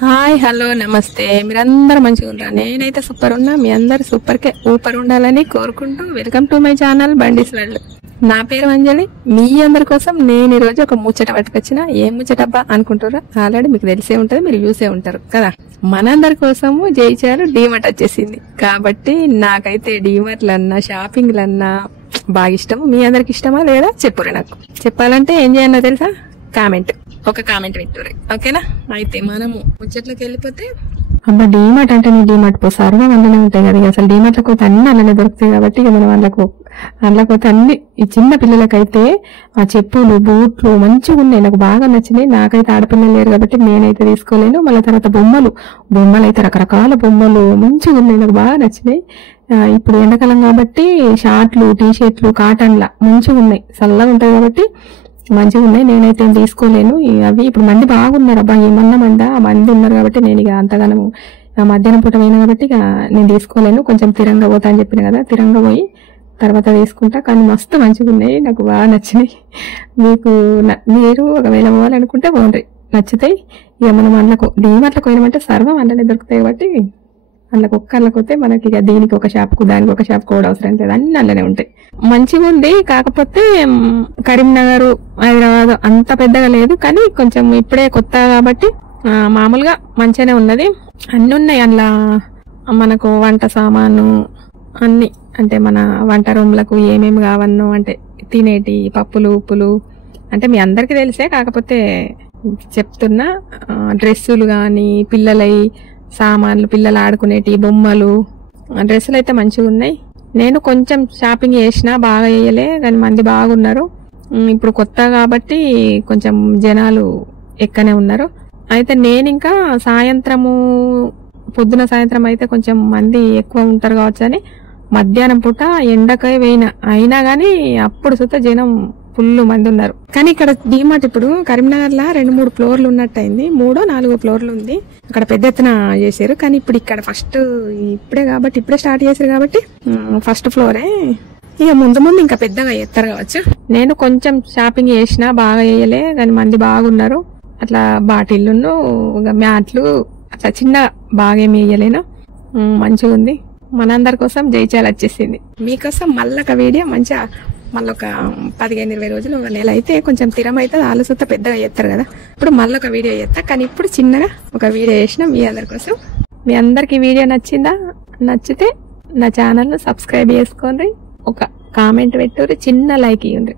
Hi hello నమస్తే మీరందరూ మంచిగా ఉంటారు. నేనైతే సూపర్ ఉన్నా. మీ అందరు సూపర్కే ఊపర్ ఉండాలని కోరుకుంటూ welcome to my channel బండిస్ world. నా పేరు అంజలి. మీ అందరి కోసం నేను ఈరోజు ఒక ముచ్చట పట్టుకొచ్చిన. ఏం ముచ్చటబ్బా అనుకుంటారా? ఆల్రెడీ మీకు తెలిసే ఉంటది, మీరు చూసే ఉంటారు కదా. మనందరి కోసము జైచాలు డీమార్ట్ వచ్చేసింది కాబట్టి నాకైతే డీమార్ట్లన్నా షాపింగ్లన్నా బాగా ఇష్టం. మీ అందరికి ఇష్టమా లేదా చెప్పురే. నాకు చెప్పాలంటే ఏం చేయన్నా తెలుసా? ఒక కామెంట్ పెట్టుర్రి, ఓకేనా? అయితే మనము ముచ్చట్లోకి వెళ్ళిపోతే, అబ్బా డీమార్ట్ అంటే నీ డీమార్ట్ పో సర్వం అందులోనే ఉంటాయి కదా. అసలు డీమార్ట్లకు పోతే అన్ని అలానే దొరుకుతాయి కాబట్టి ఇక మనం అందులోకి పోతే అన్ని. ఈ చిన్న పిల్లలకైతే ఆ చెప్పులు బూట్లు మంచిగా ఉన్నాయి, నాకు బాగా నచ్చినాయి. నాకైతే ఆడపిల్లలు లేరు కాబట్టి నేనైతే తీసుకోలేను. మళ్ళీ తర్వాత బొమ్మలు అయితే రకరకాల బొమ్మలు మంచిగా ఉన్నాయి, నాకు బాగా నచ్చినాయి. ఇప్పుడు ఎండాకాలం కాబట్టి షార్ట్లు టీషర్ట్లు కాటన్లా మంచిగా ఉన్నాయి, చల్లగా ఉంటాయి కాబట్టి మంచిగా ఉన్నాయి. నేనైతే తీసుకోలేను అవి. ఇప్పుడు మంది బాగున్నారు, అబ్బా ఏమన్నా మంది ఉన్నారు కాబట్టి నేను ఇక అంతగానో మధ్యాహ్నం పూట పోయినా కాబట్టి ఇక నేను తీసుకోలేను. కొంచెం తిరంగా పోతా అని చెప్పిన కదా, తిరంగా పోయి తర్వాత తీసుకుంటా. కానీ మస్తు మంచిగా ఉన్నాయి, నాకు బాగా నచ్చినాయి. మీరు ఒకవేళ పోవాలనుకుంటే పోండి, నచ్చుతాయి. ఇక మనం అందులో డీమార్ట్లకు పోయినామంటే సర్వం అందులోనే దొరుకుతాయి కాబట్టి అందులోకి పోతే మనకి ఇక దీనికి ఒక షాప్కు దానికి ఒక షాప్ కూడా అవసరం లేదు, అన్ని అందులోనే ఉంటాయి. మంచిగా ఉంది. కాకపోతే కరీంనగర్ హైదరాబాద్ అంత పెద్దగా లేదు, కానీ కొంచెం ఇప్పుడే కొత్త కాబట్టి మామూలుగా మంచిగానే ఉన్నది. అన్ని ఉన్నాయి అందులో. మనకు వంట సామాను అన్ని, అంటే మన వంట రూమ్లకు ఏమేమి కావన్నో, అంటే తినేటి పప్పులు ఉప్పులు అంటే మీ అందరికి తెలిసే, కాకపోతే చెప్తున్నా. డ్రెస్సులు కానీ పిల్లలై సామాన్లు, పిల్లలు ఆడుకునేటి బొమ్మలు, డ్రెస్సులు అయితే మంచిగా ఉన్నాయి. నేను కొంచెం షాపింగ్ చేసినా, బాగా వేయలే కానీ మంది బాగున్నారు. ఇప్పుడు కొత్త కాబట్టి కొంచెం జనాలు ఎక్కనే ఉన్నారు. అయితే నేను ఇంకా పొద్దున సాయంత్రం అయితే కొంచెం మంది ఎక్కువ ఉంటారు కావచ్చు అని మధ్యాహ్నం పూట ఎండకై పోయినా, అయినా గానీ అప్పుడు సుత జనం ఫుల్ మంది ఉన్నారు. కానీ ఇక్కడ డీమార్ట్ ఇప్పుడు కరీంనగర్ లా 2-3 ఫ్లోర్లు ఉన్నట్టయింది. 3-4 ఫ్లోర్లు ఉంది. అక్కడ పెద్ద ఎత్తున చేశారు. కానీ ఇప్పుడు ఇక్కడ ఇప్పుడే స్టార్ట్ చేశారు కాబట్టి ఫస్ట్ ఫ్లోరే. ఇక ముందు ఇంకా పెద్దగా చేస్తారు కావచ్చు. నేను కొంచెం షాపింగ్ చేసినా, బాగా వేయలే కానీ మంది బాగున్నారు. అట్లా బాటిల్లు మ్యాట్లు అట్లా చిన్న బాగా ఏమి వేయలేను. మంచిగా ఉంది. మనందరి కోసం జైచాలు వచ్చేసింది. మీకోసం మళ్ళొక వీడియో మంచిగా మళ్ళొక 15-20 రోజులు, ఒక నెల అయితే కొంచెం స్థిరమైతే ఆలోచన పెద్దగా చేస్తారు కదా. ఇప్పుడు మళ్ళొక వీడియో చేస్తా. కానీ ఇప్పుడు చిన్నగా ఒక వీడియో చేసిన మీ అందరి కోసం. మీ అందరికి వీడియో నచ్చిందా? నచ్చితే నా ఛానల్ ను సబ్స్క్రైబ్ చేసుకోండి, ఒక కామెంట్ పెట్టుర్రి, చిన్న లైక్ ఇవ్వండి.